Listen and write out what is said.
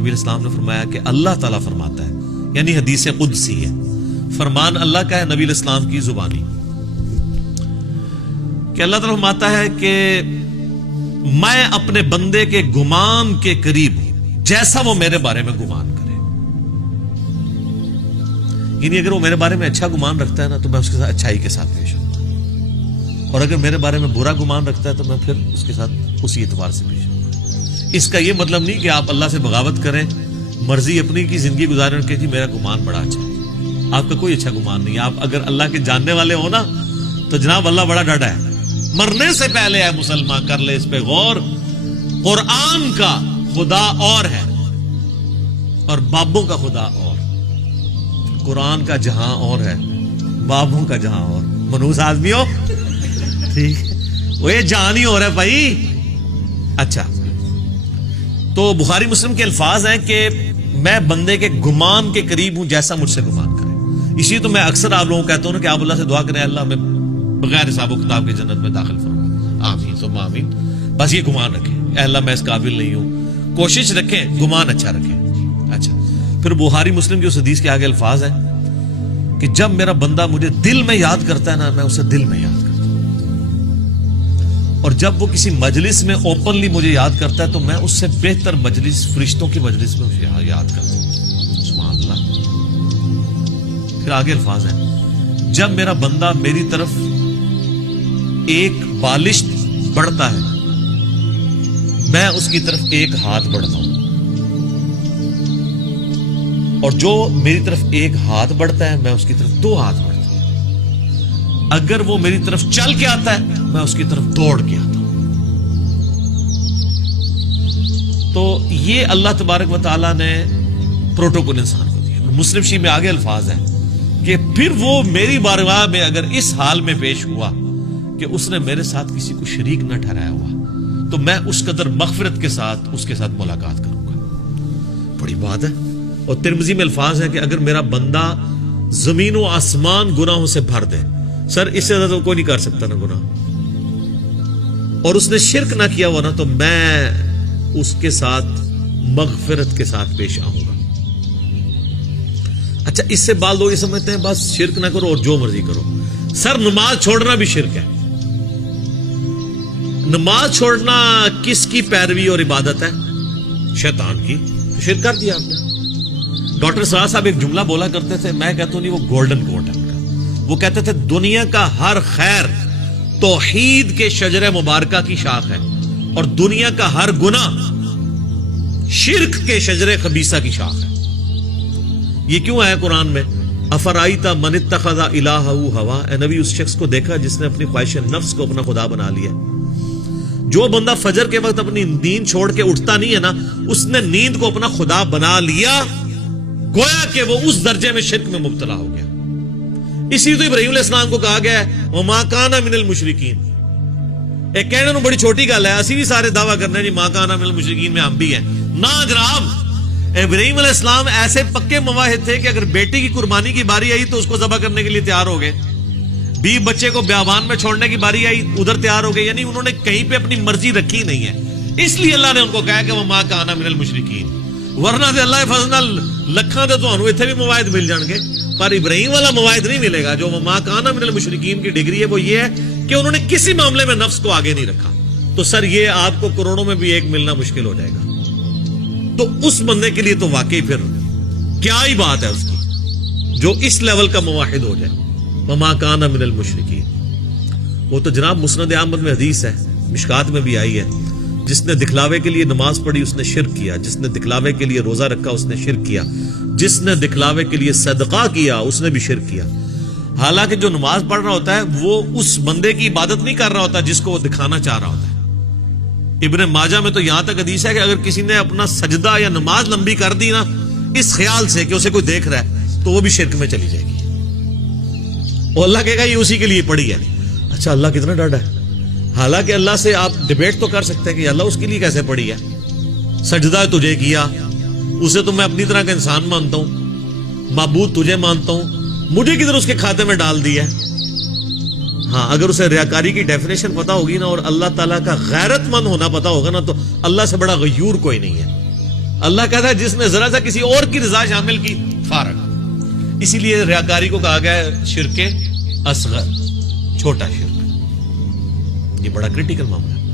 نبی علیہ السلام نے فرمایا کہ اللہ تعالیٰ فرماتا ہے، یعنی حدیث قدسی ہے، فرمان اللہ کا ہے نبی علیہ السلام کی زبانی، کہ اللہ تعالیٰ فرماتا ہے کہ میں اپنے بندے کے گمان کے قریب ہوں جیسا وہ میرے بارے میں گمان کرے. یعنی اگر وہ میرے بارے میں اچھا گمان رکھتا ہے نا تو میں اس کے ساتھ اچھائی کے ساتھ پیش ہوں، اور اگر میرے بارے میں برا گمان رکھتا ہے تو میں پھر اس کے ساتھ اسی اعتبار سے پیش ہوں. اس کا یہ مطلب نہیں کہ آپ اللہ سے بغاوت کریں، مرضی اپنی کی زندگی گزاریں کہ جی میرا گمان بڑا اچھا ہے. آپ کا کوئی اچھا گمان نہیں ہے. آپ اگر اللہ کے جاننے والے ہو نا تو جناب اللہ بڑا ڈاڈا ہے. مرنے سے پہلے ہے مسلمان، کر لے اس پہ غور. قرآن کا خدا اور ہے اور بابوں کا خدا اور. قرآن کا جہاں اور ہے، بابوں کا جہاں اور. منوس آدمی ہو ٹھیک، وہ یہ جہاں ہی ہو رہا ہے بھائی. اچھا، تو بخاری مسلم کے الفاظ ہیں کہ میں بندے کے گمان کے قریب ہوں جیسا مجھ سے گمان کرے. اسی تو میں اکثر آپ لوگوں کو کہتا ہوں نا کہ آپ اللہ سے دعا کریں اللہ ہمیں بغیر حساب و کتاب کی جنت میں داخل فرما. آمین ثم آمین. بس یہ گمان رکھیں اے اللہ میں اس قابل نہیں ہوں. کوشش رکھیں گمان اچھا رکھیں. اچھا، پھر بخاری مسلم کی اس حدیث کے آگے الفاظ ہیں کہ جب میرا بندہ مجھے دل میں یاد کرتا ہے نا میں اسے دل میں یاد کرتا ہوں، اور جب وہ کسی مجلس میں اوپنلی مجھے یاد کرتا ہے تو میں اس سے بہتر مجلس فرشتوں کی مجلس میں اسے یاد کرتا ہوں. سبحان اللہ. پھر آگے الفاظ ہیں جب میرا بندہ میری طرف ایک بالشت بڑھتا ہے میں اس کی طرف ایک ہاتھ بڑھتا ہوں، اور جو میری طرف ایک ہاتھ بڑھتا ہے میں اس کی طرف دو ہاتھ بڑھتا ہوں. اگر وہ میری طرف چل کے آتا ہے میں اس کی طرف دوڑ کے آتا ہوں. تو یہ اللہ تبارک و تعالیٰ نے پروٹوکول انسان کو دیا. مسلم شریف میں آگے الفاظ ہیں کہ پھر وہ میری بارگاہ میں اگر اس حال میں پیش ہوا کہ اس نے میرے ساتھ کسی کو شریک نہ ٹھہرایا ہوا تو میں اس قدر مغفرت کے ساتھ اس کے ساتھ ملاقات کروں گا. بڑی بات ہے. اور ترمذی میں الفاظ ہے کہ اگر میرا بندہ زمین و آسمان گناہوں سے بھر دے، سر اس سے زیادہ کوئی نہیں کر سکتا نا گناہ، اور اس نے شرک نہ کیا ہوا نا تو میں اس کے ساتھ مغفرت کے ساتھ پیش آؤں گا. اچھا، اس سے بعض لوگ یہ سمجھتے ہیں بس شرک نہ کرو اور جو مرضی کرو. سر نماز چھوڑنا بھی شرک ہے. نماز چھوڑنا کس کی پیروی اور عبادت ہے؟ شیطان کی. شرک کر دیا آپ نے. ڈاکٹر سراج صاحب ایک جملہ بولا کرتے تھے، میں کہتا ہوں نہیں، وہ گولڈن کوٹ ہے. وہ کہتے تھے دنیا کا ہر خیر توحید کے شجر مبارکہ کی شاخ ہے، اور دنیا کا ہر گناہ شرک کے شجر خبیثہ کی شاخ ہے. یہ کیوں آیا قرآن میں؟ افرائیت من اتخذ الہہ ہوا. اے نبی، اس شخص کو دیکھا جس نے اپنی خواہش نفس کو اپنا خدا بنا لیا. جو بندہ فجر کے وقت اپنی نیند چھوڑ کے اٹھتا نہیں ہے نا، اس نے نیند کو اپنا خدا بنا لیا، گویا کہ وہ اس درجے میں شرک میں مبتلا ہو گیا. اسی تو ابراہیم علیہ السلام کو کہا گیا ہے وَمَا كَانَ مِنَ الْمُشْرِكِينَ. ایک کہنے میں بڑی چھوٹی گل ہے، اسی بھی سارے دعویٰ کرنے جی مَا كَانَ مِنَ الْمُشْرِكِينَ میں ہم بھی ہیں. نہ جناب، ابراہیم علیہ السلام ایسے پکے مواحد تھے کہ اگر بیٹی کی قربانی کی باری آئی تو اس کو ذبح کرنے کے لیے تیار ہو گئے. بیوی بچے کو بیابان میں چھوڑنے کی باری آئی ادھر تیار ہو گئے. یعنی انہوں نے کہیں پہ اپنی مرضی رکھی نہیں ہے. اس لیے اللہ نے ان کو کہا کہ وَمَا كَانَ مِنَ الْمُشْرِكِينَ. ورنہ سے اللہ فضل لکھاں تو تمہیں اتنے بھی مواعد مل جان گے، پر ابراہیم والا مواعد نہیں ملے گا. جو وَمَا كَانَ مِنَ الْمُشْرِكِينَ کی ڈگری ہے وہ یہ ہے کہ انہوں نے کسی معاملے میں نفس کو آگے نہیں رکھا. تو سر یہ آپ کو کروڑوں میں بھی ایک ملنا مشکل ہو جائے گا. تو اس بندے کے لیے تو واقعی پھر کیا ہی بات ہے اس کی جو اس لیول کا مواحد ہو جائے. وَمَا كَانَ مِنَ الْمُشْرِكِينَ. وہ تو جناب مسند احمد میں حدیث ہے، مشکات میں بھی آئی ہے، جس نے دکھلاوے کے لیے نماز پڑھی اس نے شرک کیا، جس نے دکھلاوے کے لیے روزہ رکھا اس نے شرک کیا، جس نے دکھلاوے کے لیے صدقہ کیا اس نے بھی شرک کیا. حالانکہ جو نماز پڑھ رہا ہوتا ہے وہ اس بندے کی عبادت نہیں کر رہا ہوتا جس کو وہ دکھانا چاہ رہا ہوتا ہے. ابن ماجہ میں تو یہاں تک حدیث ہے کہ اگر کسی نے اپنا سجدہ یا نماز لمبی کر دی نا اس خیال سے کہ اسے کوئی دیکھ رہا ہے تو وہ بھی شرک میں چلی جائے گی. اور اللہ کہے گا یہ اسی کے لیے پڑھی ہے. اچھا، اللہ کتنا ڈاڈا ہے. حالانکہ اللہ سے آپ ڈیبیٹ تو کر سکتے ہیں کہ اللہ اس کے لیے کیسے پڑھی ہے. سجدہ تجھے کیا، اسے تو میں اپنی طرح کا انسان مانتا ہوں، معبود تجھے مانتا ہوں، مجھے کدھر اس کے کھاتے میں ڈال دیا. ہاں، اگر اسے ریاکاری کی ڈیفینیشن پتا ہوگی نا اور اللہ تعالیٰ کا غیرت مند ہونا پتا ہوگا نا تو اللہ سے بڑا غیور کوئی نہیں ہے. اللہ کہتا ہے جس نے ذرا سا کسی اور کی رضا شامل کی فارغ. اسی لیے ریاکاری کو کہا گیا ہے شرک اصغر, چھوٹا شرک. یہ بڑا کریٹیکل معاملہ ہے.